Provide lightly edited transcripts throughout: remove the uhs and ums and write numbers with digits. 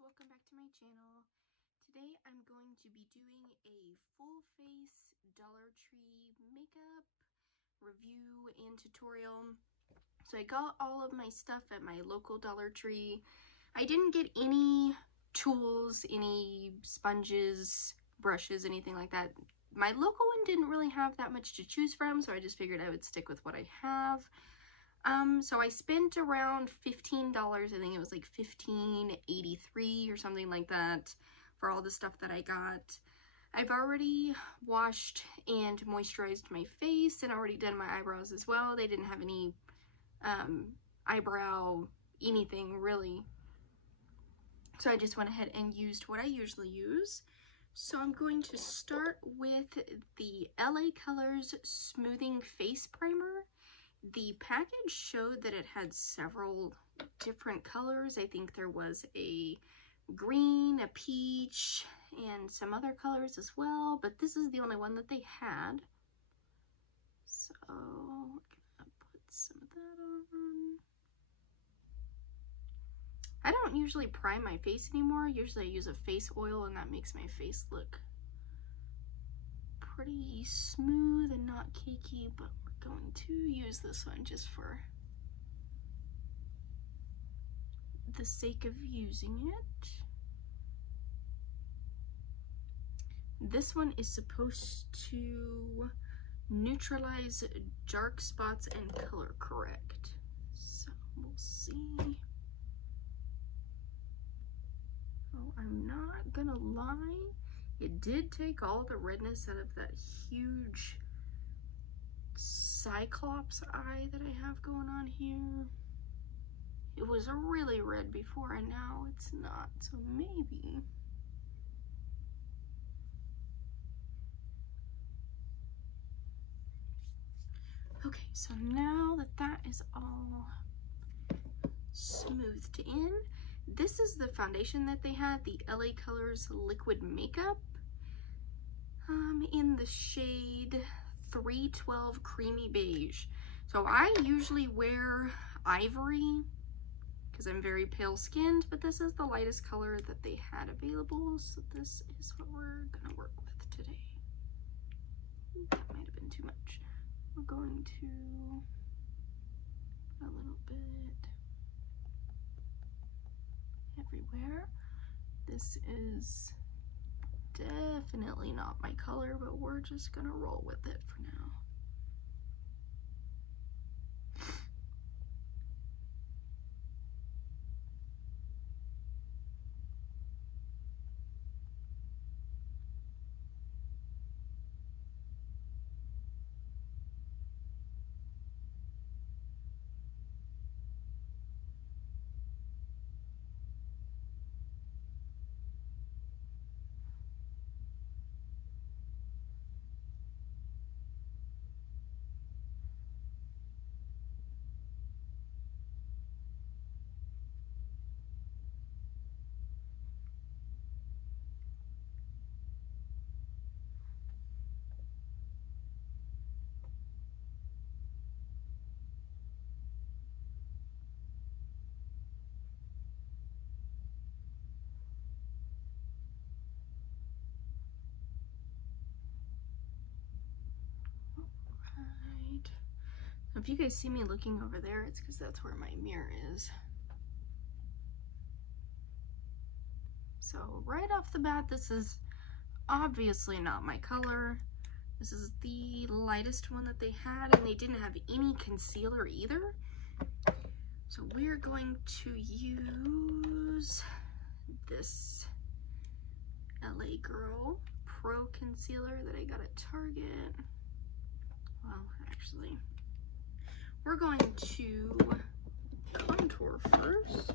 welcome back to my channel. Today I'm going to be doing a full face Dollar Tree makeup review and tutorial. So I got all of my stuff at my local Dollar Tree. I didn't get any tools, any sponges, brushes, anything like that. My local one didn't really have that much to choose from, so I just figured I would stick with what I have. So I spent around $15, I think it was like $15.83 or something like that for all the stuff that I got. I've already washed and moisturized my face and already done my eyebrows as well. They didn't have any eyebrow anything really. So I just went ahead and used what I usually use. So I'm going to start with the LA Colors Smoothing Face Primer. The package showed that it had several different colors. I think there was a green, a peach, and some other colors as well, but this is the only one that they had. So I'm gonna put some of that on. I don't usually prime my face anymore. Usually I use a face oil and that makes my face look pretty smooth and not cakey, but we're going to use this one just for the sake of using it. This one is supposed to neutralize dark spots and color correct. So we'll see. Oh, I'm not gonna lie, it did take all the redness out of that huge cyclops eye that I have going on here. It was really red before and now it's not, so maybe. Okay, so now that that is all smoothed in, this is the foundation that they had, the LA Colors Liquid Makeup in the shade 312 Creamy Beige. So I usually wear ivory because I'm very pale skinned, but this is the lightest color that they had available, so this is what we're gonna work with today. That might have been too much. We're going to a little bit everywhere. This is definitely not my color, but we're just gonna roll with it for now. Right. If you guys see me looking over there, it's because that's where my mirror is. So right off the bat, this is obviously not my color. This is the lightest one that they had, and they didn't have any concealer either. So we're going to use this LA Girl Pro Concealer that I got at Target. Well, actually, we're going to contour first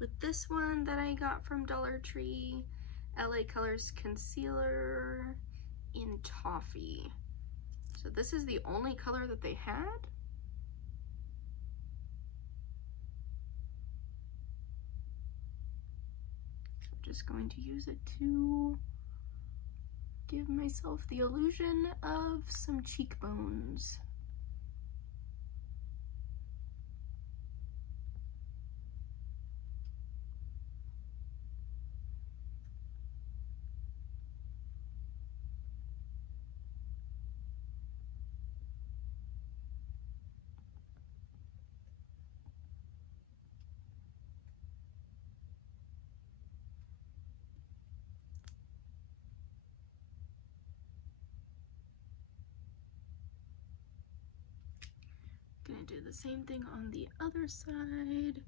with this one that I got from Dollar Tree, LA Colors Concealer in Toffee. So this is the only color that they had. I'm just going to use it to give myself the illusion of some cheekbones. Gonna do the same thing on the other side.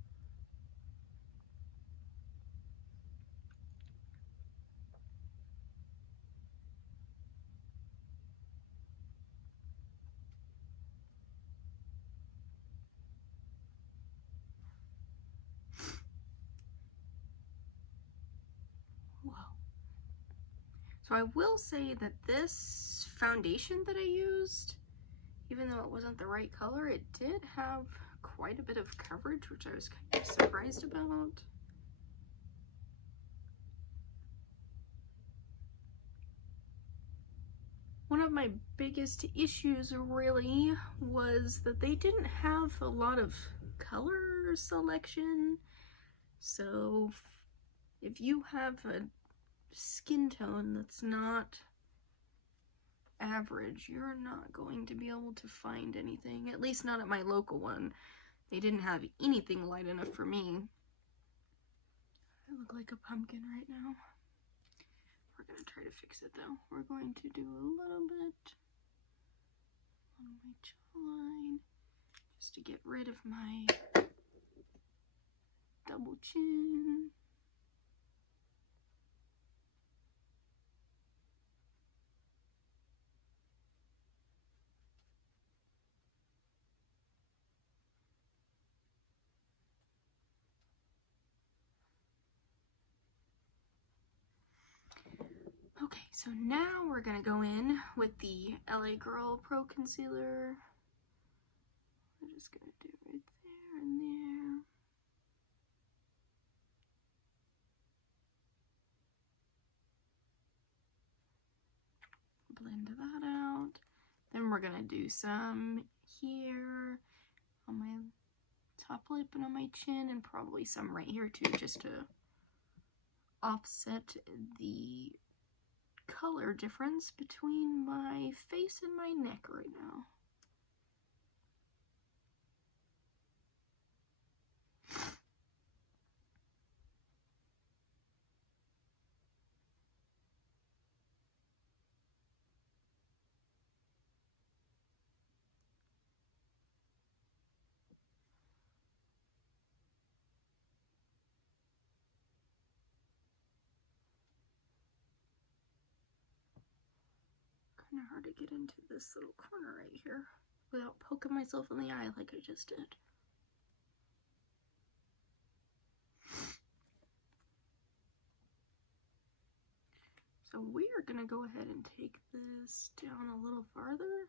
Whoa. So I will say that this foundation that I used, even though it wasn't the right color, it did have quite a bit of coverage, which I was kind of surprised about. One of my biggest issues really was that they didn't have a lot of color selection. So if you have a skin tone that's not average, you're not going to be able to find anything, at least not at my local one. They didn't have anything light enough for me. I look like a pumpkin right now. We're gonna try to fix it though. We're going to do a little bit on my jawline just to get rid of my double chin. Okay, so now we're gonna go in with the LA Girl Pro Concealer. We're just gonna do right there and there. Blend that out. Then we're gonna do some here on my top lip and on my chin, and probably some right here too, just to offset the color difference between my face and my neck right now. Kind of hard to get into this little corner right here without poking myself in the eye like I just did. So we are going to go ahead and take this down a little farther.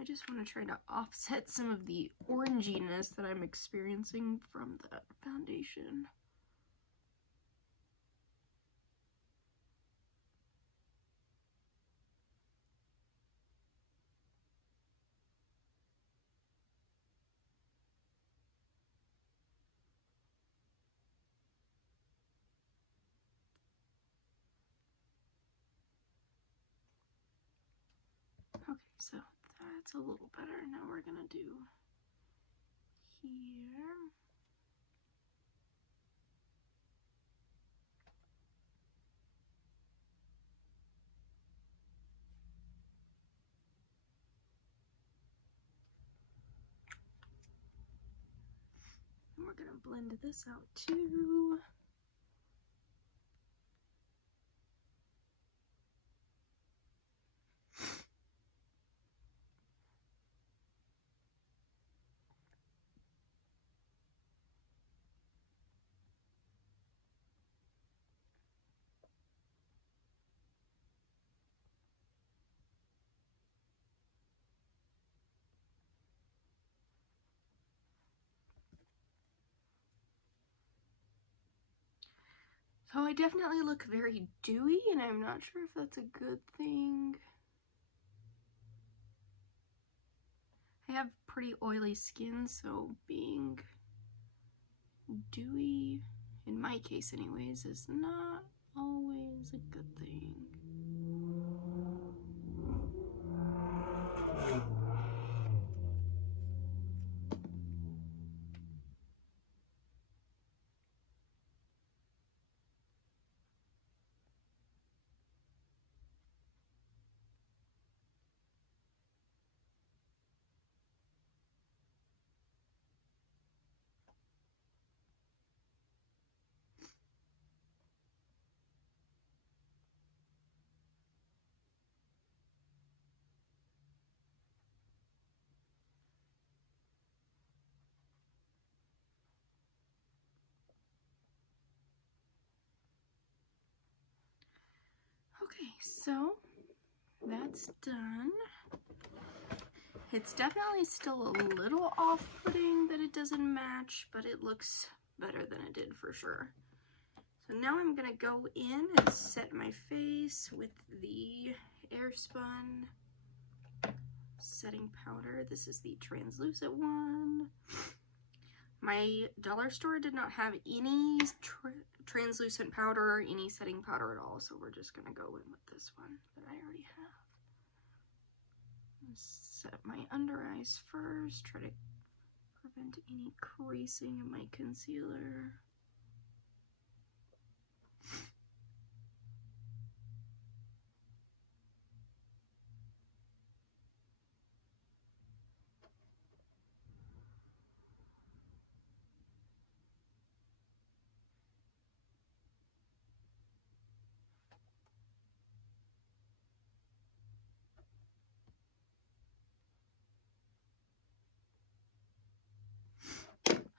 I just want to try to offset some of the oranginess that I'm experiencing from that foundation. Okay, so that's a little better. Now we're gonna do here. And we're gonna blend this out too. So I definitely look very dewy, and I'm not sure if that's a good thing. I have pretty oily skin, so being dewy, in my case anyways, is not always a good thing. so that's done. It's definitely still a little off-putting that it doesn't match, but it looks better than it did for sure. So now I'm gonna go in and set my face with the Airspun setting powder. This is the translucent one. My dollar store did not have any translucent powder or any setting powder at all, so we're just gonna go in with this one that I already have. Set my under eyes first, try to prevent any creasing of my concealer.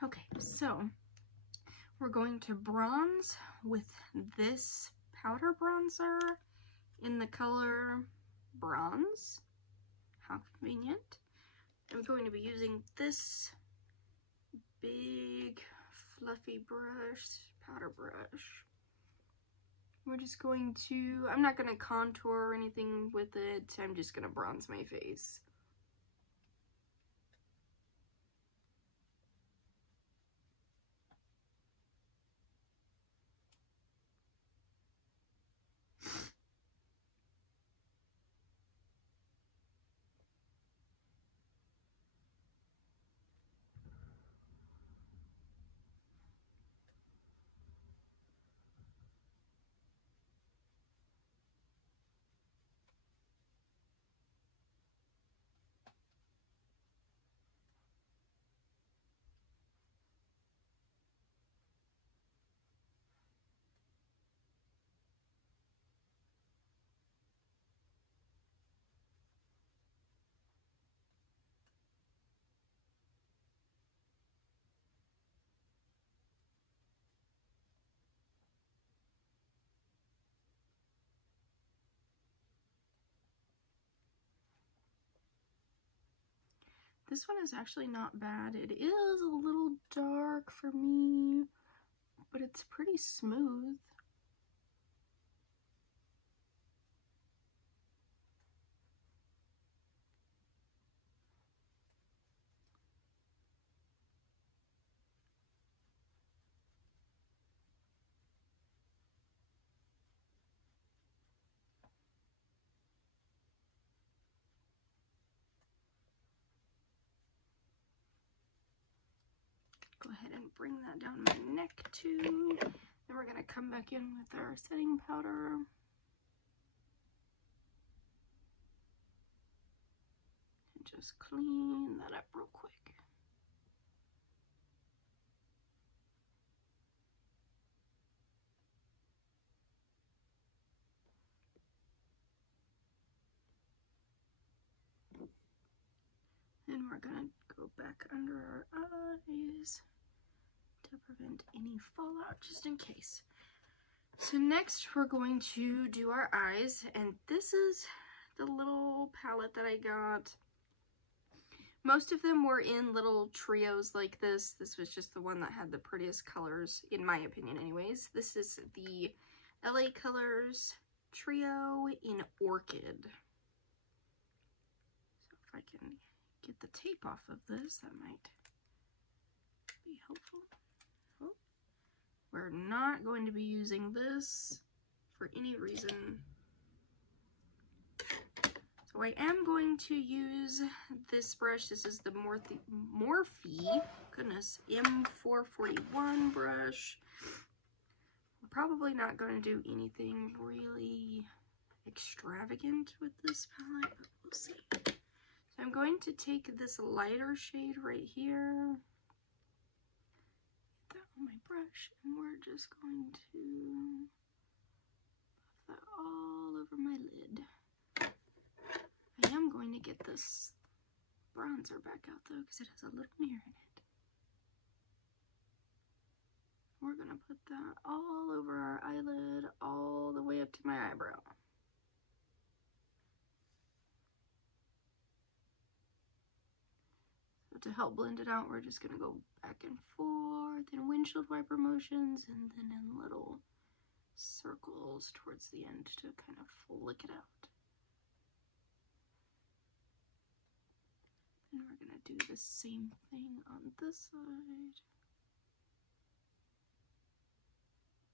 Okay, so we're going to bronze with this powder bronzer in the color Bronze. How convenient. I'm going to be using this big fluffy brush, powder brush. We're just going to, I'm not going to contour or anything with it, I'm just going to bronze my face. This one is actually not bad. It is a little dark for me, but it's pretty smooth. Go ahead and bring that down my neck too. Then we're gonna come back in with our setting powder. And just clean that up real quick. And we're gonna go back under our eyes to prevent any fallout, just in case. So next we're going to do our eyes, and this is the little palette that I got. Most of them were in little trios like this. This was just the one that had the prettiest colors, in my opinion anyways. This is the LA Colors Trio in Orchid. So if I can get the tape off of this, that might be helpful. Oh, we're not going to be using this for any reason. So I am going to use this brush. This is the Morphe, goodness, M441 brush. I'm probably not going to do anything really extravagant with this palette, but we'll see. So I'm going to take this lighter shade right here, get that on my brush, and we're just going to buff that all over my lid. I am going to get this bronzer back out though, because it has a little mirror in it. We're going to put that all over our eyelid, all the way up to my eyebrow. But to help blend it out, we're just gonna go back and forth in windshield wiper motions and then in little circles towards the end to kind of flick it out. And we're gonna do the same thing on this side.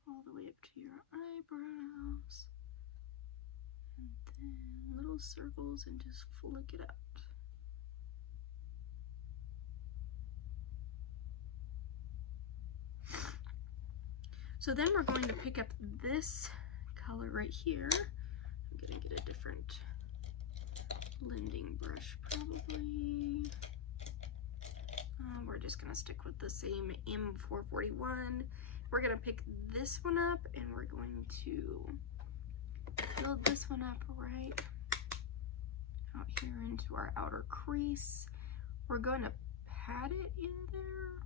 All the way up to your eyebrows. And then little circles and just flick it out. So then we're going to pick up this color right here. I'm gonna get a different blending brush probably. We're just gonna stick with the same M441. We're gonna pick this one up and we're going to build this one up right out here into our outer crease. We're going to pat it in there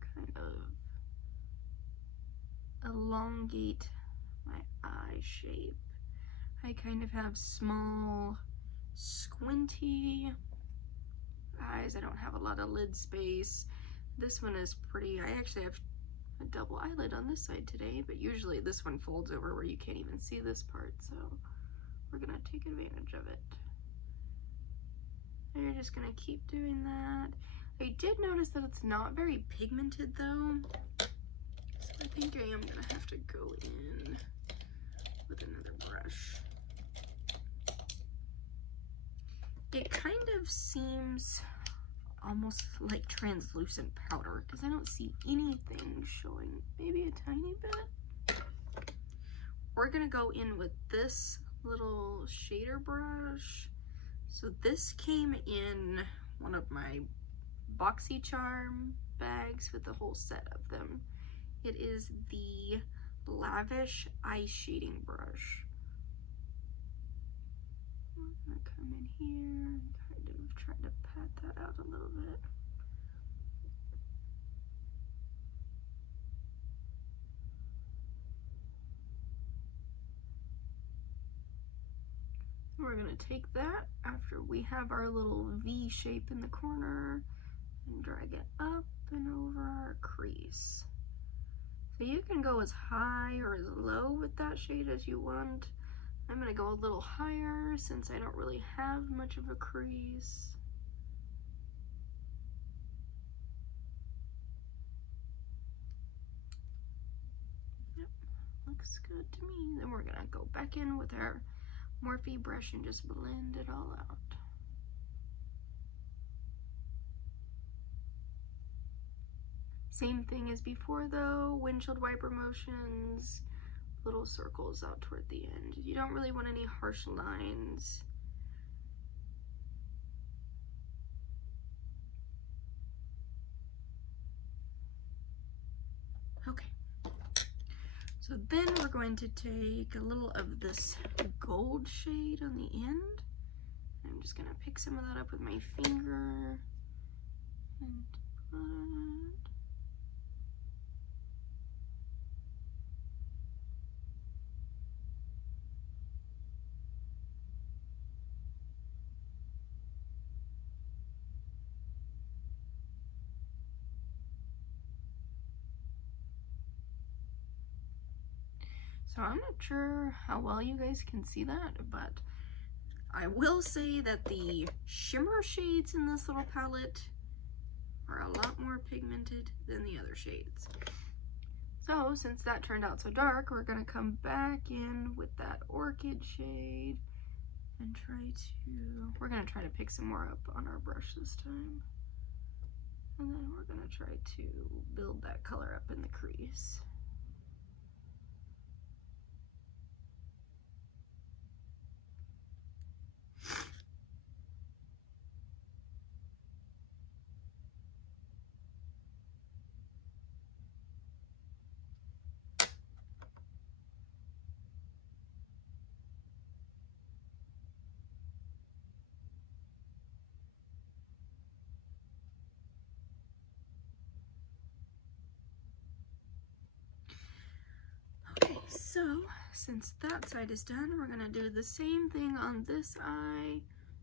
to kind of elongate my eye shape. I kind of have small, squinty eyes. I don't have a lot of lid space. This one is pretty. I actually have a double eyelid on this side today, but usually this one folds over where you can't even see this part, so we're gonna take advantage of it. And you're just gonna keep doing that. I did notice that it's not very pigmented though, so I think I am gonna have to go in with another brush. It kind of seems almost like translucent powder because I don't see anything showing, maybe a tiny bit. We're gonna go in with this little shader brush. So this came in one of my BoxyCharm bags with the whole set of them. It is the Lavish eye shading brush. I'm gonna come in here and kind of try to pat that out a little bit. We're gonna take that after we have our little V shape in the corner and drag it up and over our crease. So you can go as high or as low with that shade as you want. I'm gonna go a little higher since I don't really have much of a crease. Yep, looks good to me. Then we're gonna go back in with our Morphe brush and just blend it all out. Same thing as before though, windshield wiper motions, little circles out toward the end. You don't really want any harsh lines. Okay. So then we're going to take a little of this gold shade on the end. I'm just gonna pick some of that up with my finger and put it. So I'm not sure how well you guys can see that, but I will say that the shimmer shades in this little palette are a lot more pigmented than the other shades. So since that turned out so dark, we're gonna come back in with that orchid shade and we're gonna try to pick some more up on our brush this time. And then we're gonna try to build that color up in the crease. So since that side is done, we're gonna do the same thing on this eye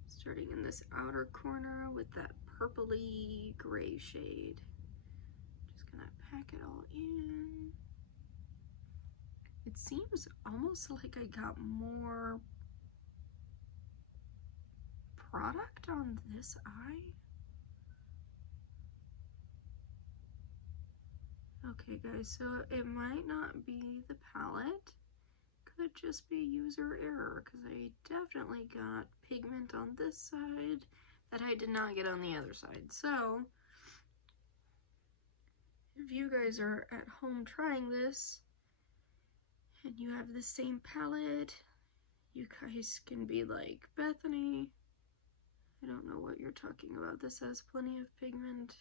Starting in this outer corner with that purpley gray shade. Just gonna pack it all in. It seems almost like I got more product on this eye. Okay guys, so it might not be the palette. Could just be user error, because I definitely got pigment on this side that I did not get on the other side. So if you guys are at home trying this and you have the same palette, you guys can be like, Bethany, I don't know what you're talking about. This has plenty of pigment.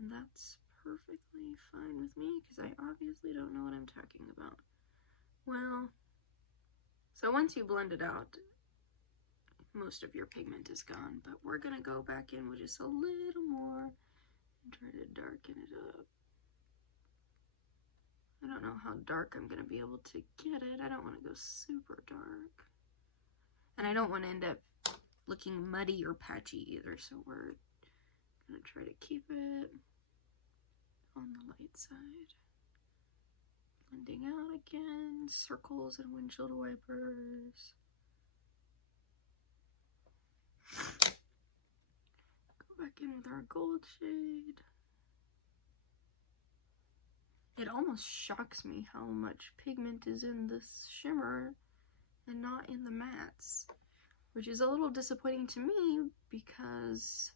And that's perfectly fine with me, because I obviously don't know what I'm talking about. Well, so once you blend it out, most of your pigment is gone, but we're gonna go back in with just a little more and try to darken it up. I don't know how dark I'm gonna be able to get it. I don't want to go super dark. And I don't want to end up looking muddy or patchy either, so we're gonna try to keep it on the light side. Blending out again, circles and windshield wipers. Go back in with our gold shade. It almost shocks me how much pigment is in this shimmer and not in the mattes, which is a little disappointing to me because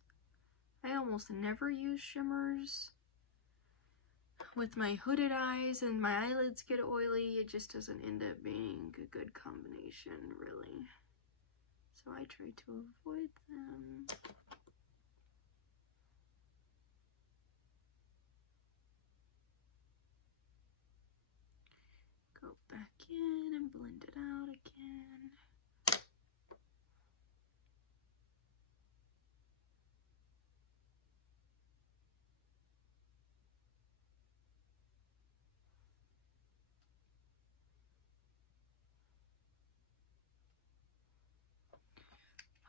I almost never use shimmers. With my hooded eyes and my eyelids get oily, it just doesn't end up being a good combination, really. So I try to avoid them. Go back in and blend it out again.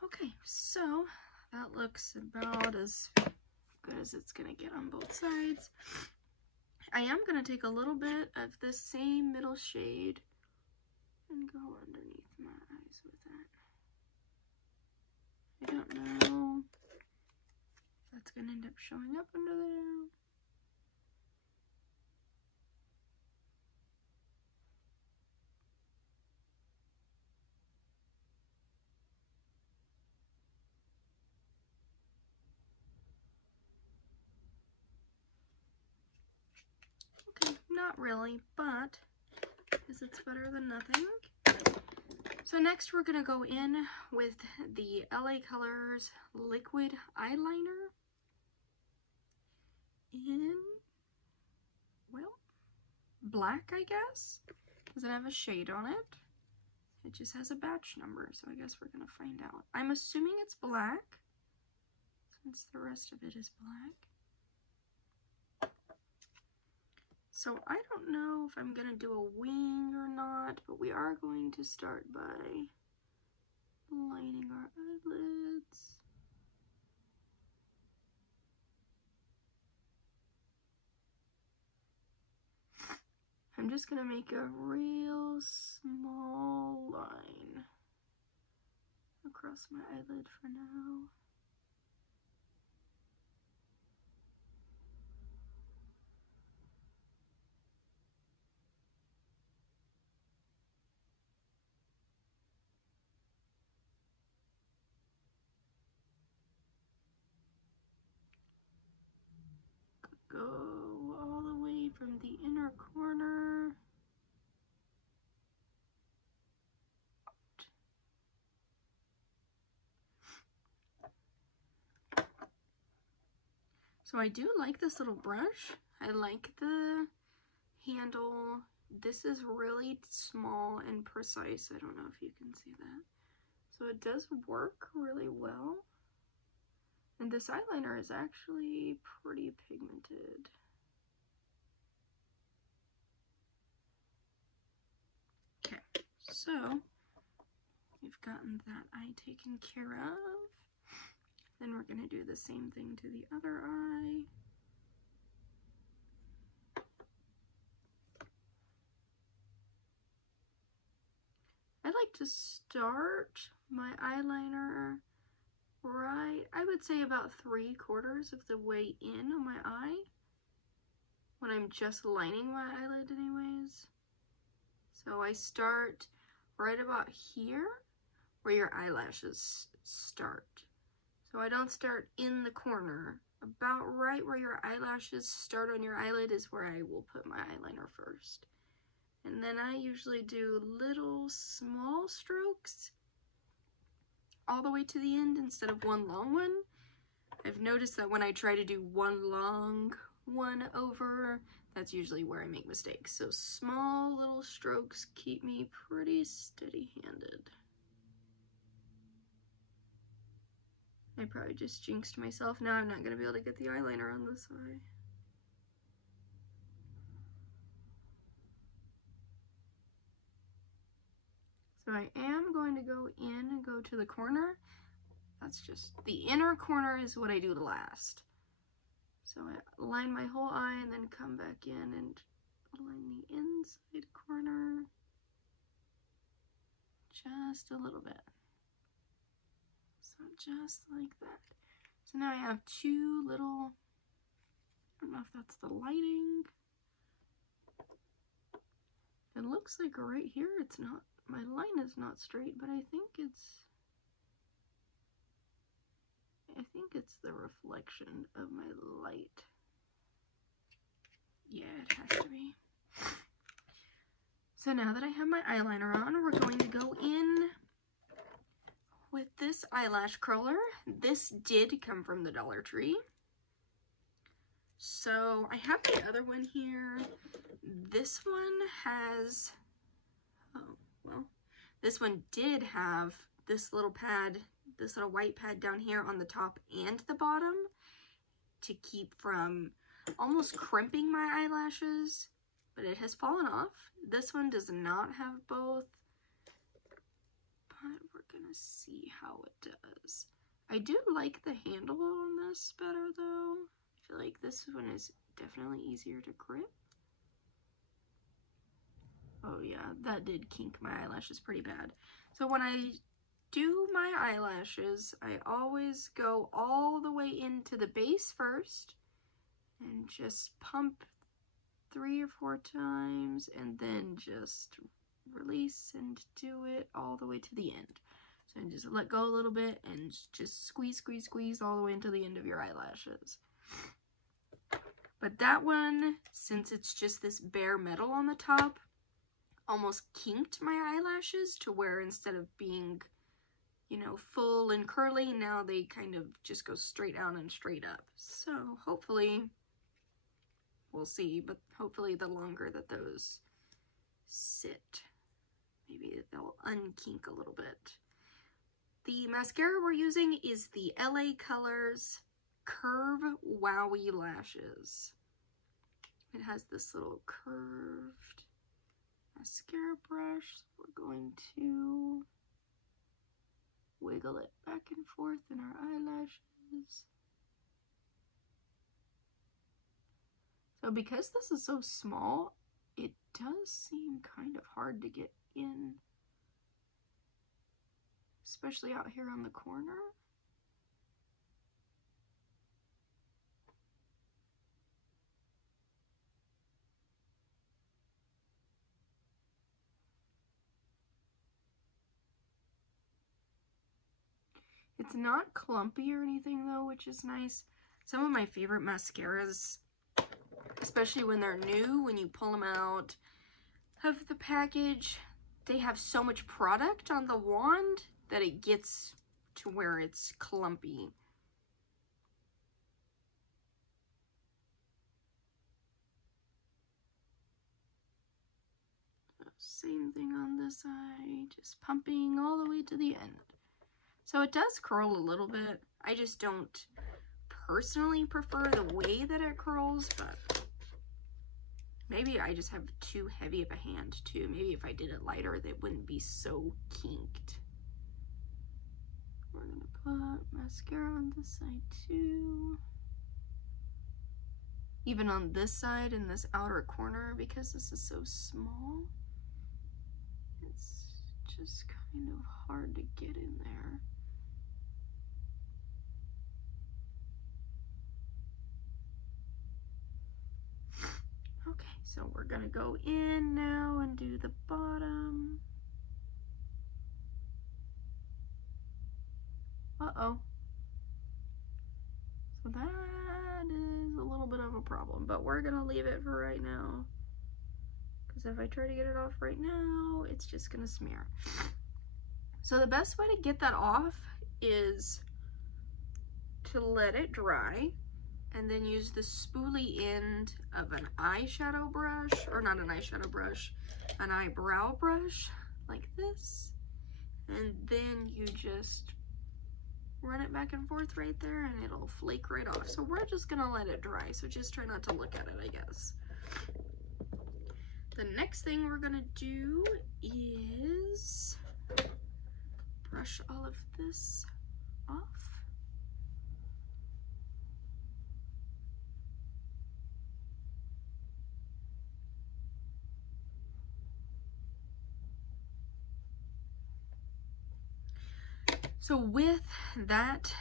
Okay, so that looks about as good as it's gonna get on both sides. I am gonna take a little bit of the same middle shade and go underneath my eyes with that. I don't know if that's gonna end up showing up under there. Okay, not really, but because it's better than nothing. So next we're gonna go in with the LA Colors Liquid Eyeliner in, well, black, I guess. Doesn't have a shade on it. It just has a batch number, so I guess we're gonna find out. I'm assuming it's black, since the rest of it is black. So I don't know if I'm gonna do a wing or not, but we are going to start by lining our eyelids. I'm just gonna make a real small line across my eyelid for now. Go all the way from the inner corner. So I do like this little brush. I like the handle. This is really small and precise. I don't know if you can see that. So it does work really well. And this eyeliner is actually pretty pigmented. Okay, so we've gotten that eye taken care of. Then we're going to do the same thing to the other eye. I like to start my eyeliner right, I would say about 3/4 of the way in on my eye when I'm just lining my eyelid anyways. So I start right about here where your eyelashes start. So I don't start in the corner. About right where your eyelashes start on your eyelid is where I will put my eyeliner first. And then I usually do little small strokes all the way to the end instead of one long one. I've noticed that when I try to do one long one over, that's usually where I make mistakes. So small little strokes keep me pretty steady-handed. I probably just jinxed myself. Now I'm not going to be able to get the eyeliner on this eye. So I am going to go in and go to the corner. That's just, the inner corner is what I do last. So I line my whole eye and then come back in and line the inside corner. Just a little bit. So just like that. So now I have two little, I don't know if that's the lighting. It looks like right here it's not, my line is not straight, but I think it's the reflection of my light. Yeah, it has to be. So now that I have my eyeliner on, we're going to go in with this eyelash curler. This did come from the Dollar Tree. So I have the other one here. This one has, oh, well, this one did have this little pad, this little white pad down here on the top and the bottom to keep from almost crimping my eyelashes, but it has fallen off. This one does not have both, but we're gonna see how it does. I do like the handle on this better though. I feel like this one is definitely easier to grip. Oh yeah, that did kink my eyelashes pretty bad. So when I do my eyelashes, I always go all the way into the base first and just pump 3 or 4 times and then just release and do it all the way to the end. So just let go a little bit and just squeeze, squeeze, squeeze all the way into the end of your eyelashes. But that one, since it's just this bare metal on the top, almost kinked my eyelashes to where instead of being, you know, full and curly, now they kind of just go straight down and straight up. So hopefully, we'll see, but hopefully the longer that those sit, maybe they'll unkink a little bit. The mascara we're using is the LA Colors Curve Wowie Lashes. It has this little curved mascara brush. So we're going to wiggle it back and forth in our eyelashes. So because this is so small, it does seem kind of hard to get in, especially out here on the corner. It's not clumpy or anything though, which is nice. Some of my favorite mascaras, especially when they're new, when you pull them out of the package, they have so much product on the wand that it gets to where it's clumpy. Same thing on this eye, just pumping all the way to the end. So it does curl a little bit. I just don't personally prefer the way that it curls, but maybe I just have too heavy of a hand too. Maybe if I did it lighter, they wouldn't be so kinked. put mascara on this side too. Even on this side in this outer corner, because this is so small, it's just kind of hard to get in there. Okay, so we're gonna go in now and do the bottom. Uh-oh. So that is a little bit of a problem, but we're gonna leave it for right now. Because if I try to get it off right now, it's just gonna smear. So the best way to get that off is to let it dry and then use the spoolie end of an eyeshadow brush, or not an eyeshadow brush, an eyebrow brush, like this. And then you just run it back and forth right there and it'll flake right off. So we're just gonna let it dry, so just try not to look at it, I guess. The next thing we're gonna do is brush all of this off. So with that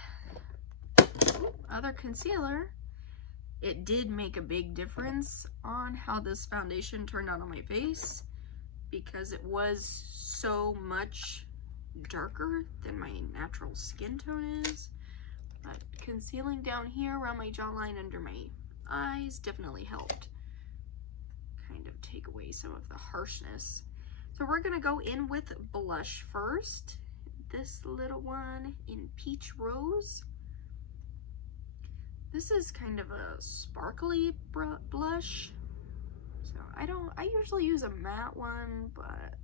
other concealer, it did make a big difference on how this foundation turned out on my face, because it was so much darker than my natural skin tone is. But concealing down here around my jawline under my eyes definitely helped kind of take away some of the harshness. So we're gonna go in with blush first. This little one in Peach Rose. This is kind of a sparkly blush. So I usually use a matte one, but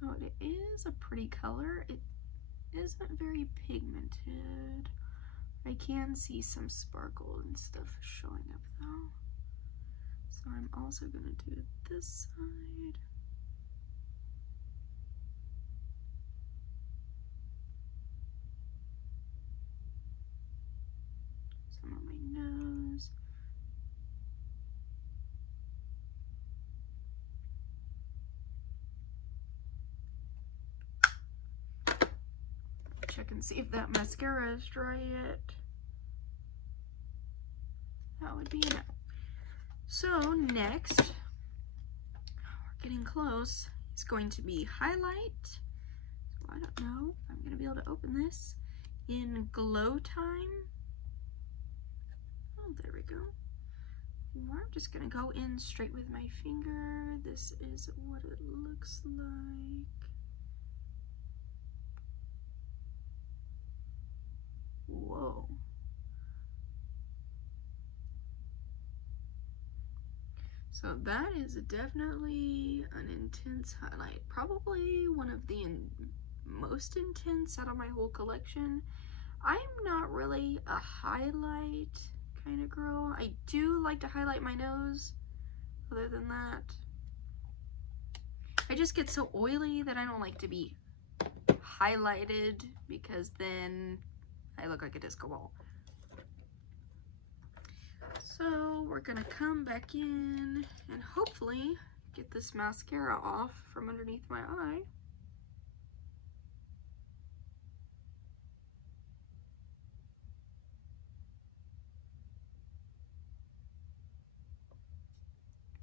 so it is a pretty color. It isn't very pigmented. I can see some sparkle and stuff showing up though. So I'm also going to do this side. Some on my nose. Check and see if that mascara is dry yet. That would be enough. So next, we're getting close, it's going to be highlight. So I don't know if I'm going to be able to open this in Glow Time. Oh, there we go. I'm just going to go in straight with my finger. This is what it looks like. Whoa. So that is definitely an intense highlight. Probably one of the most intense out of my whole collection. I'm not really a highlight kind of girl. I do like to highlight my nose. Other than that, I just get so oily that I don't like to be highlighted, because then I look like a disco ball. So we're gonna come back in and hopefully get this mascara off from underneath my eye.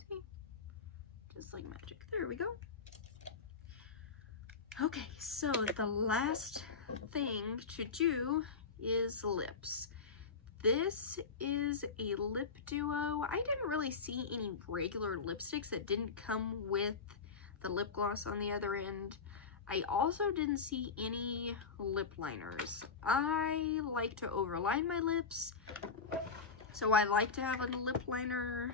See? Just like magic. There we go. Okay, so the last thing to do is lips. This is a lip duo. I didn't really see any regular lipsticks that didn't come with the lip gloss on the other end. I also didn't see any lip liners. I like to overline my lips, so I like to have a lip liner.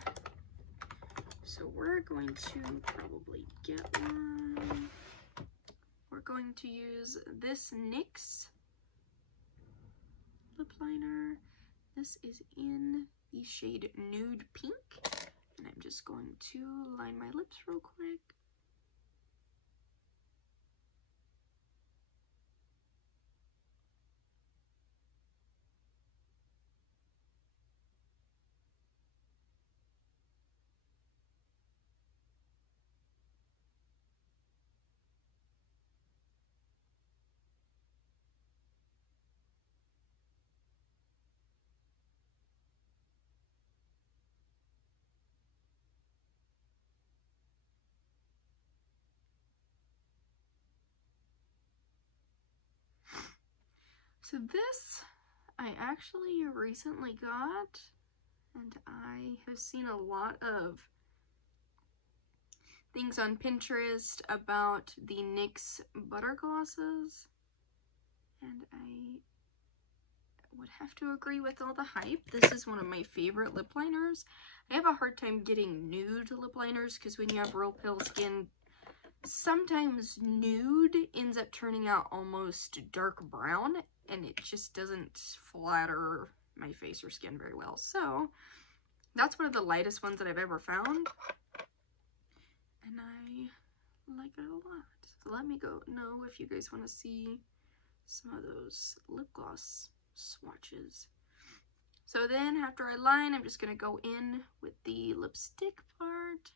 So we're going to probably get one. We're going to use this NYX lip liner. This is in the shade Nude Pink, and I'm just just going to line my lips real quick. So this I actually recently got, and I have seen a lot of things on Pinterest about the NYX Butter Glosses, and I would have to agree with all the hype. This is one of my favorite lip liners. I have a hard time getting nude lip liners because when you have real pale skin, sometimes nude ends up turning out almost dark brown, and it just doesn't flatter my face or skin very well. So that's one of the lightest ones that I've ever found, and I like it a lot. So let me know if you guys want to see some of those lip gloss swatches. So then after I line, I'm just going to go in with the lipstick part.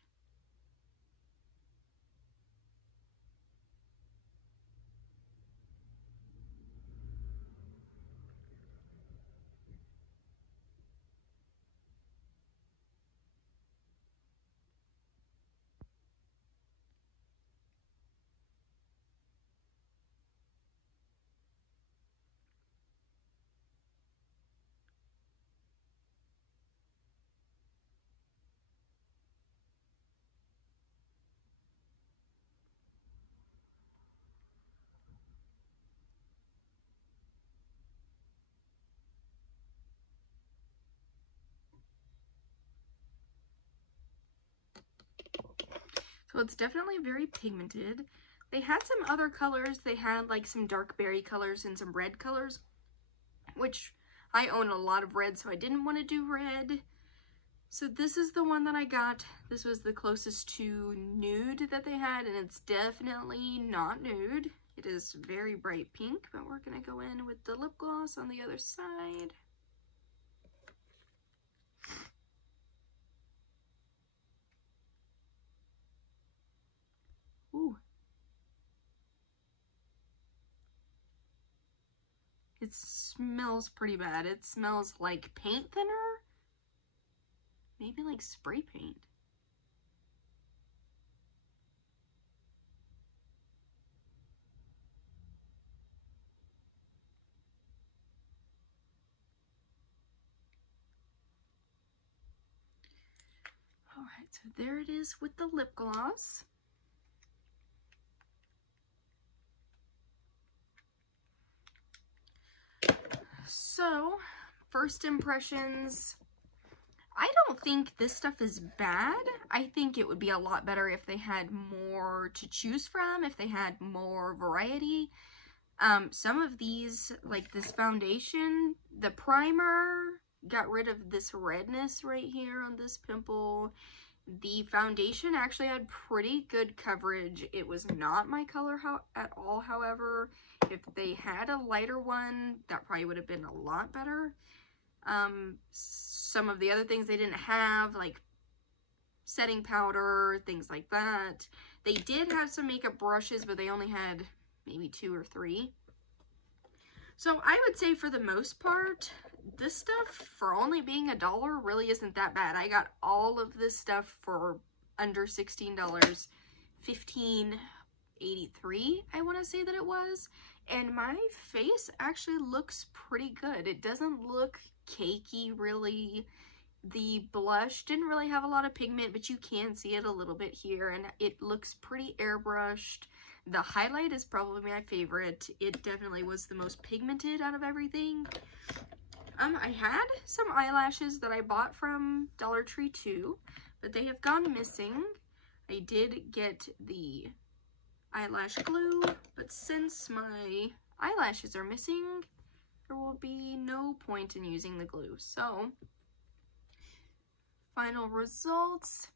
So it's definitely very pigmented. They had some other colors. They had like some dark berry colors and some red colors, which I own a lot of red, so I didn't want to do red. So this is the one that I got. This was the closest to nude that they had, and it's definitely not nude. It is very bright pink, but we're gonna go in with the lip gloss on the other side. Ooh. It smells pretty bad. It smells like paint thinner. Maybe like spray paint. Alright, so there it is with the lip gloss. So, first impressions, I don't think this stuff is bad. I think it would be a lot better if they had more to choose from, if they had more variety. Some of these, like this foundation, the primer got rid of this redness right here on this pimple. The foundation actually had pretty good coverage. It was not my color at all, however. If they had a lighter one, that probably would have been a lot better. Some of the other things they didn't have, like setting powder, things like that. They did have some makeup brushes, but they only had maybe 2 or 3. So I would say for the most part, this stuff, for only being $1, really isn't that bad. I got all of this stuff for under $16, $15.83, I want to say that it was. And my face actually looks pretty good. It doesn't look cakey, really. The blush didn't really have a lot of pigment, but you can see it a little bit here, and it looks pretty airbrushed. The highlight is probably my favorite. It definitely was the most pigmented out of everything. I had some eyelashes that I bought from Dollar Tree too, but they have gone missing. I did get the eyelash glue, but since my eyelashes are missing, there will be no point in using the glue. So, final results.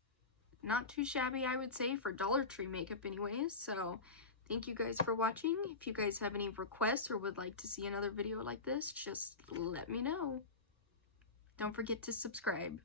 not too shabby, I would say, for Dollar Tree makeup anyways. So thank you guys for watching. If you guys have any requests or would like to see another video like this, just let me know. Don't forget to subscribe.